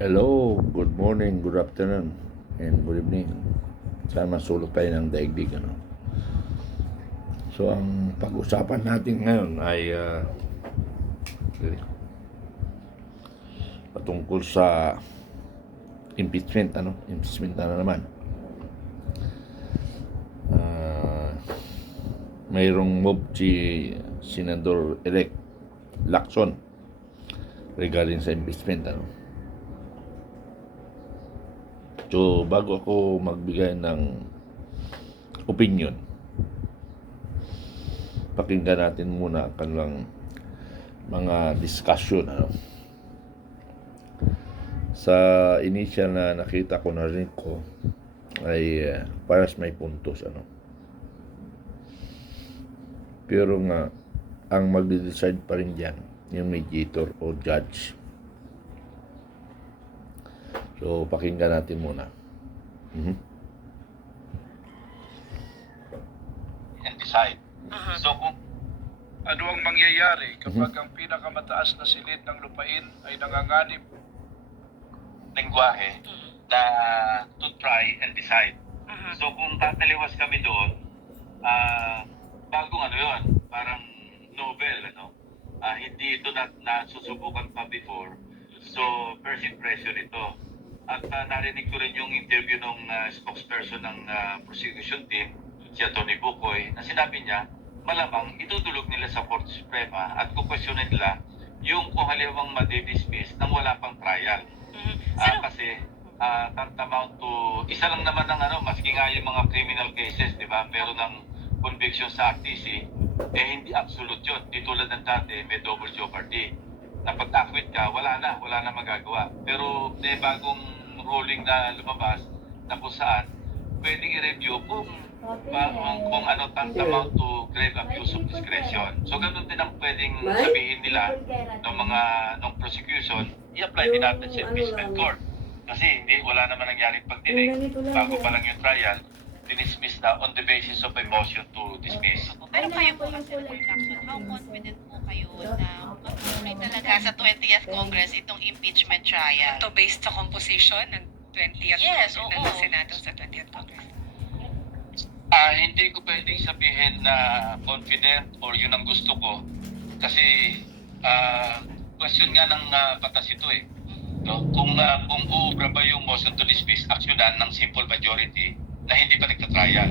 Hello, good morning, good afternoon, and good evening. Sana masulot tayo ng daigdig, ano? So, ang pag-usapan natin ngayon ay patungkol sa impeachment, ano? Impeachment na naman. Mayroong move si Senador-elect Lacson regarding sa impeachment, ano? So, bago ako magbigay ng opinion, pakinggan natin muna ang kanilang mga discussion, ano? Sa initial na nakita ko, narinig ko, ay paras may puntos, ano? Pero nga, ang magde-decide pa rin dyan, yung mediator o judge. So, pakinggan natin muna. And decide. So kung Ano ang mangyayari kapag ang pinakamataas na silid ng lupain ay nanganganib? lengguwahe na to try and decide. So kung tataliwas kami doon, bagong ano yun, parang novel, ano? Hindi ito na susubukan pa before. So first impression ito. At narinig ko rin yung interview ng spokesperson ng prosecution team, si Atty. Bukoy, na sinabi niya, malamang itutulog nila sa Korte Suprema at kukwestiyonin nila yung kung halimbawa madidismiss nang wala pang trial. Kasi tantamount to, isa lang naman ng ano, maski nga yung mga criminal cases, di ba, meron ng conviction sa RTC, hindi absolute yun. Di tulad ng dati, may double jeopardy. Na pag-acquit ka, wala na magagawa. Pero may bagong ruling na lumabas na kung saan pwedeng i-review kung ano tantamount to grave abuse of discretion. So ganun din ang pwedeng sabihin nila ng prosecution, i-apply din natin sa impeachment court. Kasi wala naman nangyaring pagdinig. Bago pa lang yung trial, dinismiss na on the basis of a motion to dismiss. Pero kayo po kasi Lacson, how confident po kayo na matuloy talaga sa 20th Congress itong impeachment trial? Ito based sa composition ng 20th Yes, Congress, oo. ng Senado sa 20th Congress. Hindi ko pwedeng sabihin na confident or yun ang gusto ko. Kasi question nga ng batas ito eh. No? Kung uubra ba yung motion to dismiss, aksyonan ng simple majority na hindi pa nagtatrial.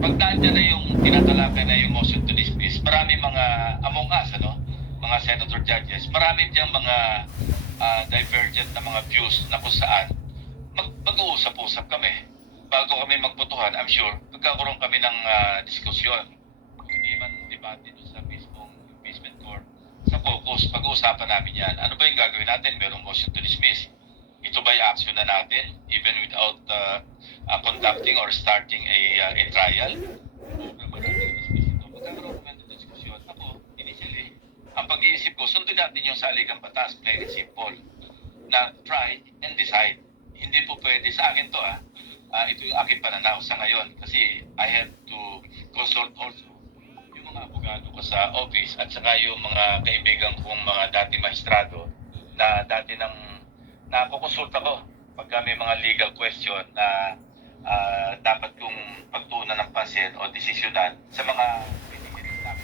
Pag nandiyan na yung tinatalakay na yung motion to dismiss, marami mga among us, ano, mga senator judges, marami diyang mga divergent na mga views na kung saan mag-uusap-usap kami. Bago kami magbotohan, I'm sure, magkakaroon kami ng diskusyon. Hindi man debate doon sa mismong impeachment court. Sa focus, pag-uusapan namin yan. Ano ba yung gagawin natin? Merong motion to dismiss. Ito ba yung action na natin, even without conducting or starting a trial? Magkakaroon kami ng diskusyon. Ako, initially, ang pag-iisip ko, sundin natin yung saligang batas, plain and simple, na try and decide. Hindi po pwede sa akin to, ito yung aking pananaw sa ngayon kasi I have to consult also yung mga abogado ko sa office at saka yung mga kaibigan kong mga dati maestrado na dati nang nakukonsulta ko pagka may mga legal question na dapat kong pagtuunan ng pansin o desisyonan sa mga binigyan ng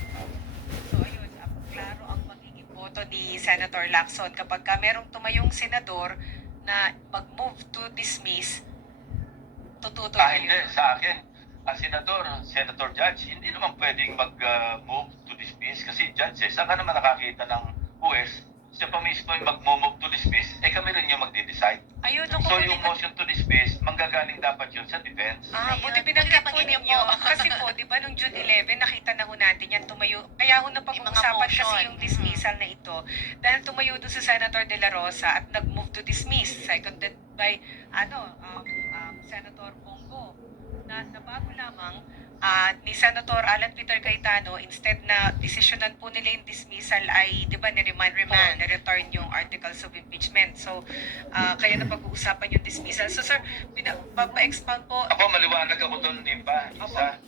So ayun, klaro ang magiging boto ni Senator Lacson kapag merong tumayong senador na mag-move to dismiss, tututuloy Hindi, sa akin, ang senator judge, hindi naman pwedeng mag-move to dismiss kasi judge, saan ka naman nakakita ng huwes, siya pa mismo yung mag-move to dismiss, kami rin yung magde-decide. Ayun, So yung motion to dismiss, manggagaling dapat yun sa defense. buti binanggit po niyo. Kasi po, di ba, nung June 11, nakita na ho natin yan tumayo. Kaya ho na pag-uusapan kasi motion. yung dismissal na ito. Dahil tumayo doon si Senator De La Rosa at nag-move to dismiss. Seconded by, Senator Bongo. Na bago lamang, ni Senator Alan Peter Cayetano, instead na desisyonan po nila yung dismissal ay, di ba, ni-remand po, na-return yung articles of impeachment. So, kaya na pag-uusapan yung dismissal. So, sir, pa-expound po. Ako, maliwanag ako doon, di ba? Isa,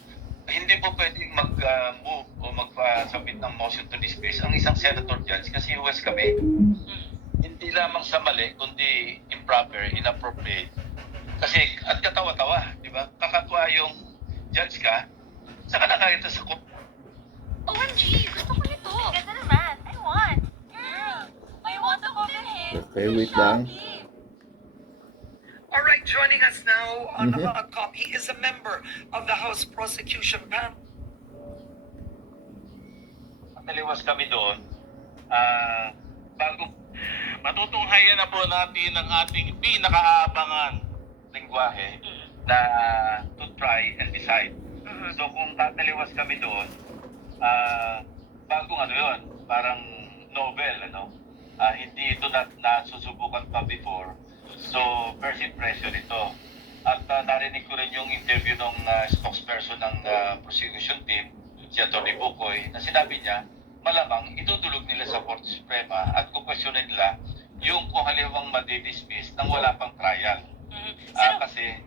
hindi po pwedeng mag-move o mag-submit ng motion to dismiss ang isang senator judge kasi huwes kami. hindi lamang sa mali, kundi improper, inappropriate. Kasi, at katawa-tawa, di ba? Kakatuwa yung judge ka, saka nakakita sa OMG! Gusto ko nito! Ganda naman! I want! Girl! I want to bilhin! Okay, wait lang. All right, joining us now on Mhm. Hot Cop, he is a member of the House Prosecution Panel. Naliwas kami doon, bago matutunghayan na po natin ang ating pinakaabangan lingwahe na to try and decide. So kung tataliwas kami doon, bagong ano yun, parang novel, ano? Hindi ito nasusubukan pa before. So, first impression ito. At narinig ko rin yung interview ng spokesperson ng prosecution team, si Atty. Bukoy, na sinabi niya, malamang itutulog nila sa Korte Suprema at kukwestiyonin nila yung kung halimbawa madidismiss nang wala pang trial. Kasi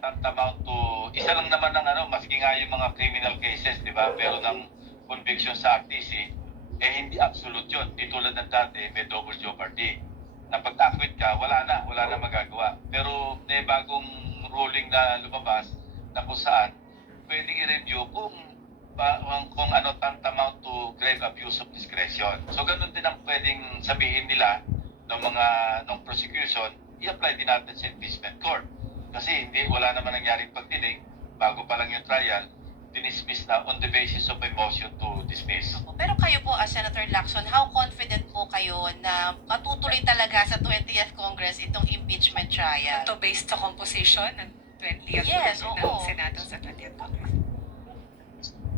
tantamount to, isa lang naman ng ano, maski nga yung mga criminal cases, di ba? Pero ng conviction sa RTC, hindi absolute yun. Di tulad ng dati, may double jeopardy. Na pag-acquit ka, wala na magagawa. Pero may bagong ruling na lumabas na kung saan pwedeng i-review kung ano tantamount to grave abuse of discretion. So ganun din ang pwedeng sabihin nila ng prosecution, i-apply din natin sa impeachment court. Kasi wala naman nangyaring pagdinig, bago pa lang yung trial, dinismiss na on the basis of a motion to dismiss. Pero kayo po, as Senator Lacson, how confident po kayo na matutuloy talaga sa 20th Congress itong impeachment trial? Ito based sa composition ng 20th Yes, ng oo. Senado sa 20th Congress.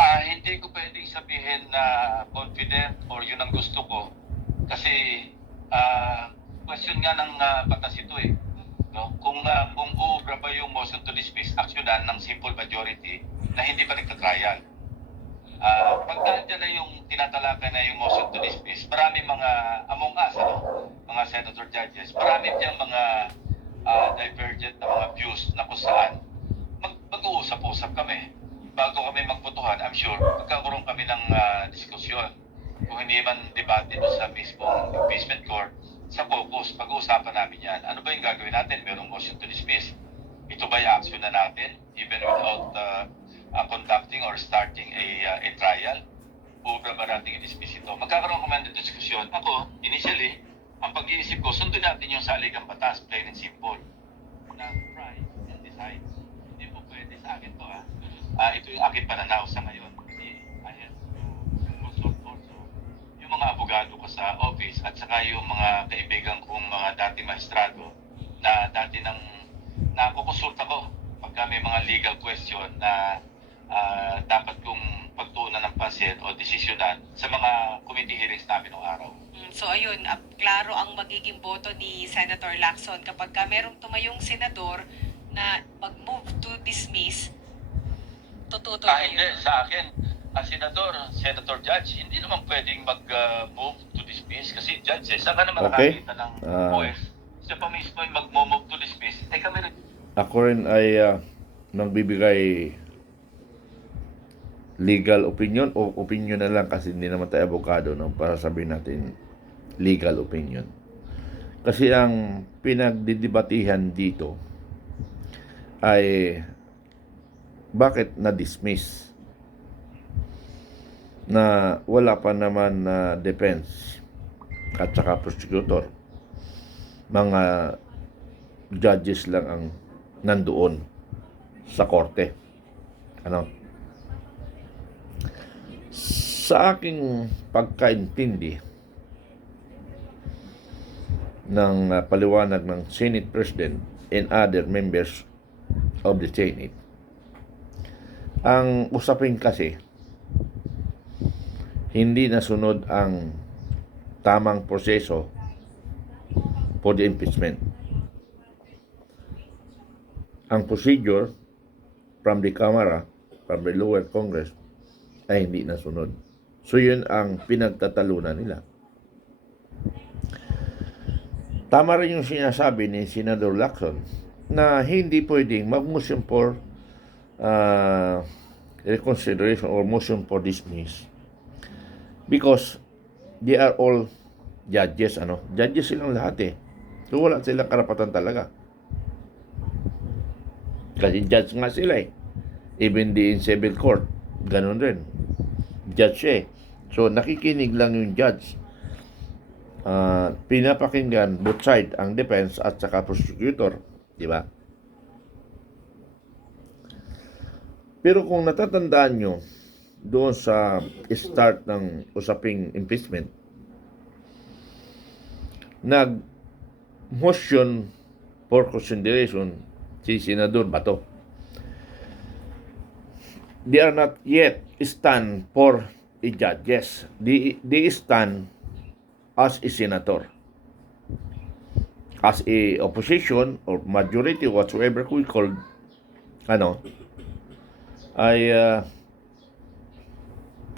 Hindi ko pwedeng sabihin na confident or yun ang gusto ko. Kasi question nga ng batas ito eh. No? Kung uubra ba yung motion to dismiss, aksyonan ng simple majority na hindi pa nagka-trial. Pag nandiyan na yung tinatalakay na yung motion to dismiss, marami mga among us, mga senator judges, marami diyang mga divergent na mga views na kung saan mag-uusap-usap kami. Bago kami magbotohan, I'm sure, magkakaroon kami ng diskusyon. Kung hindi man debate doon sa mismong impeachment court, sa caucus, pag-uusapan namin yan. Ano ba yung gagawin natin? Merong motion to dismiss. Ito ba yung action na natin, even without conducting or starting a trial? Ubra ba natin i-dismiss ito? Magkakaroon kami ng diskusyon. Ako, initially, ang pag-iisip ko, sundin natin yung saligang batas, plain and simple. Na try and decide. Hindi po pwede sa akin to ito yung aking pananaw sa ngayon. Kasi I have to consult also yung mga abogado ko sa office at saka yung mga kaibigan kong mga dating maestrado na dati nang nakukonsulta ko pagka may mga legal question na dapat kong pagtuunan ng pansin o desisyonan sa mga committee hearings namin noong araw. So ayun, klaro ang magiging boto ni Senator Lacson kapag merong tumayong senador na mag-move to dismiss, tututuloy Hindi, sa akin, Senator Judge, hindi naman pwedeng mag-move to dismiss kasi judge, saan ka naman Okay. nakakita ng OS? Siya pa mismo yung mag-move to dismiss. Kami rin. Ako rin ay magbibigay legal opinion o opinion na lang kasi hindi naman tayo abogado, no, para sabihin natin legal opinion. Kasi ang pinagdidebatihan dito ay bakit na-dismiss na wala pa naman na defense at saka prosecutor. Mga judges lang ang nandoon sa korte. Ano? Sa aking pagkaintindi ng paliwanag ng Senate President and other members of the Senate, ang usapin kasi hindi nasunod ang tamang proseso for the impeachment. Ang procedure from the Camara, from the lower Congress, ay hindi nasunod. So yun ang pinagtatalunan nila. Tama rin yung sinasabi ni Senador Lacson na hindi pwedeng mag-motion for reconsideration or motion for dismiss because they are all judges, judges silang lahat eh. So wala silang karapatan talaga. Kasi judge nga sila eh. Even in civil court, ganun rin. Judge eh. So nakikinig lang yung judge. Pinapakinggan both side, ang defense at saka prosecutor, di ba? Pero kung natatandaan nyo doon sa start ng usaping impeachment, nag-motion for consideration si Senador Bato. They are not yet stand for a judges. They stand as a senator. As a opposition or majority, whatsoever we call, ay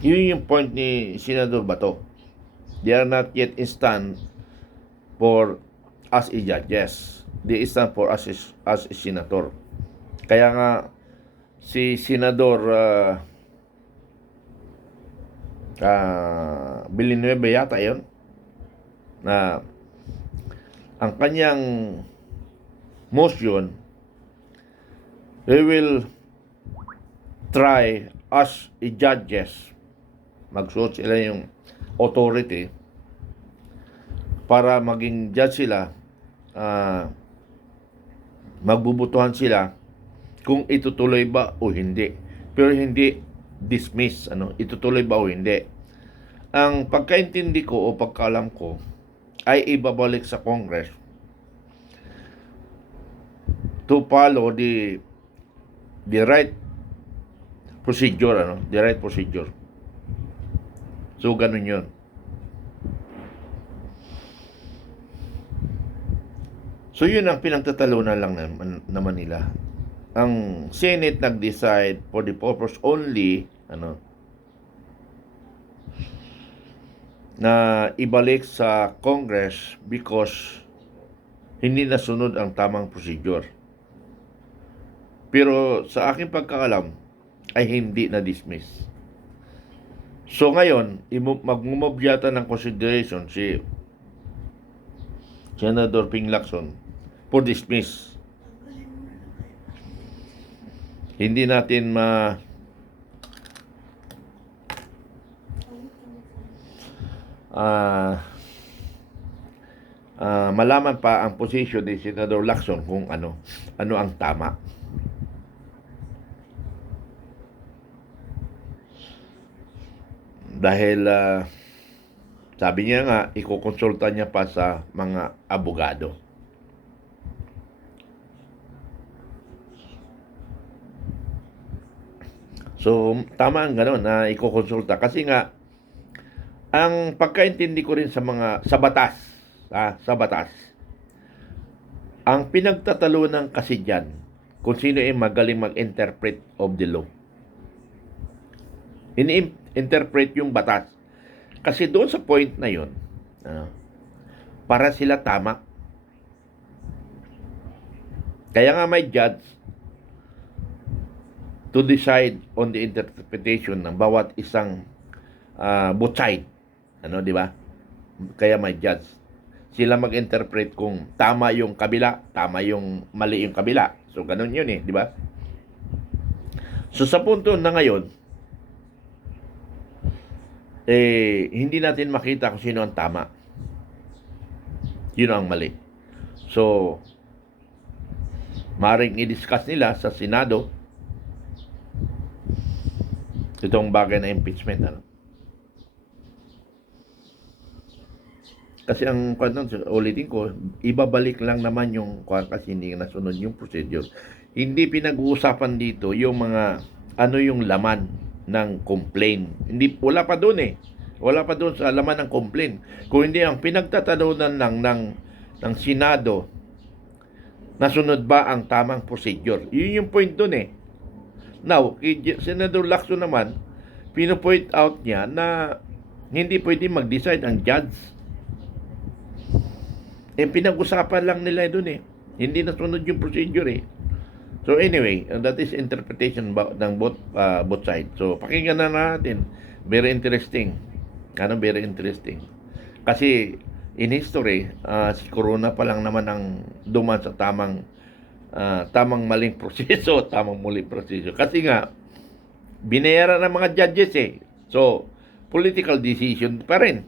yun yung point ni Senador Bato. They are not yet stand for as a judges. They stand for as a senator. Kaya nga si Senador Villanueva yata yun, na ang kanyang motion, they will try as a judges, magsuot sila yung authority para maging judge sila, magbubutuhan sila kung itutuloy ba o hindi. Pero hindi dismiss, itutuloy ba o hindi. Ang pagkaintindi ko o pagkaalam ko ay ibabalik sa Congress to follow the right procedure, the right procedure. So ganun 'yun. So yun ang pinagtatalunan lang naman nila. Ang Senate nag-decide for the purpose only, na ibalik sa Congress because hindi nasunod ang tamang procedure. Pero sa aking pagkakalam ay hindi na-dismiss. So ngayon, mag-move yata ng consideration si Senador Ping Lacson for dismiss. Hindi natin malaman pa ang position ni Senador Lacson kung ano ang tama. Dahil sabi niya nga, ikukonsulta niya pa sa mga abogado. So, tama ang gano'n na ikukonsulta. Kasi nga, ang pagkaintindi ko rin sa batas, ang pinagtatalunan kasi dyan, kung sino ay magaling mag-interpret of the law. Ini-interpret yung batas. Kasi doon sa point na yun, para sila tama. Kaya nga may judge to decide on the interpretation ng bawat isang both side. Di ba? Kaya may judge. Sila mag-interpret kung tama yung kabila, tama yung mali yung kabila. So, ganun yun di ba? So, sa punto na ngayon, hindi natin makita kung sino ang tama. Yun ang mali. So, maaaring i-discuss nila sa Senado itong bagay na impeachment. Kasi ang ulitin ko, ibabalik lang naman yung kasi hindi nasunod yung procedure. Hindi pinag-uusapan dito yung mga yung laman ng complaint. Wala pa doon Wala pa doon sa laman ng complaint. Kung hindi ang pinagtatalunan ng Senado, nasunod ba ang tamang procedure? Yun yung point doon Now, Senador Lacson naman, pino-point out niya na hindi pwede mag-decide ang judge. Pinag-usapan lang nila doon Hindi nasunod yung procedure So anyway, that is interpretation ng both sides. So pakinggan na natin. Very interesting. Very interesting. Kasi in history, si Corona pa lang naman ang duman sa tamang maling proseso, tamang muling proseso. Kasi nga, binayaran ng mga judges eh. So, political decision pa rin.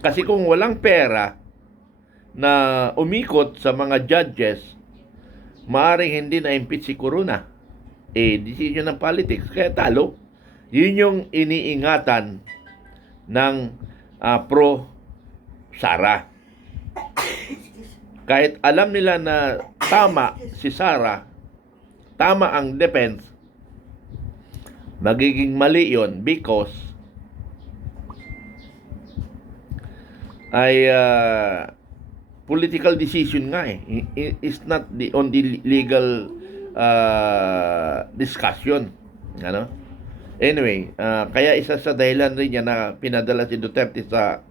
Kasi kung walang pera na umikot sa mga judges, maaaring hindi na-impeach si Corona. Decision ng politics. Kaya talo. Yun yung iniingatan ng pro-Sara. Kahit alam nila na tama si Sara, tama ang defense, magiging mali yun because ay political decision nga eh. It's not the only legal discussion. Ano? Anyway, kaya isa sa dahilan rin niya na pinadala si Duterte sa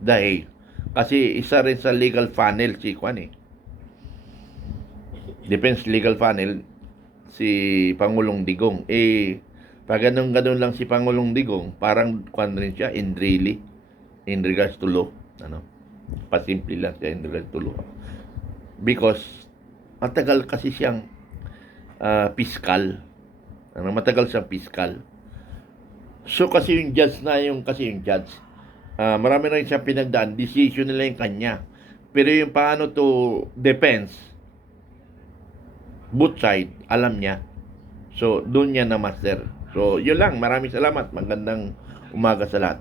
dahil kasi isa rin sa legal funnel si Kwan eh. Defense legal funnel si Pangulong Digong. Pag ganun lang si Pangulong Digong, parang Kwan rin siya in regards to law. Ano? Pasimple lang siya in regards to law. Because matagal kasi siyang fiscal. Ano, matagal siyang fiscal. So kasi yung judge, marami na rin siyang pinagdaan, decision nila yung kanya. Pero yung paano to defense, both side, alam niya. So, doon niya na master. So, yun lang. Maraming salamat. Magandang umaga sa lahat.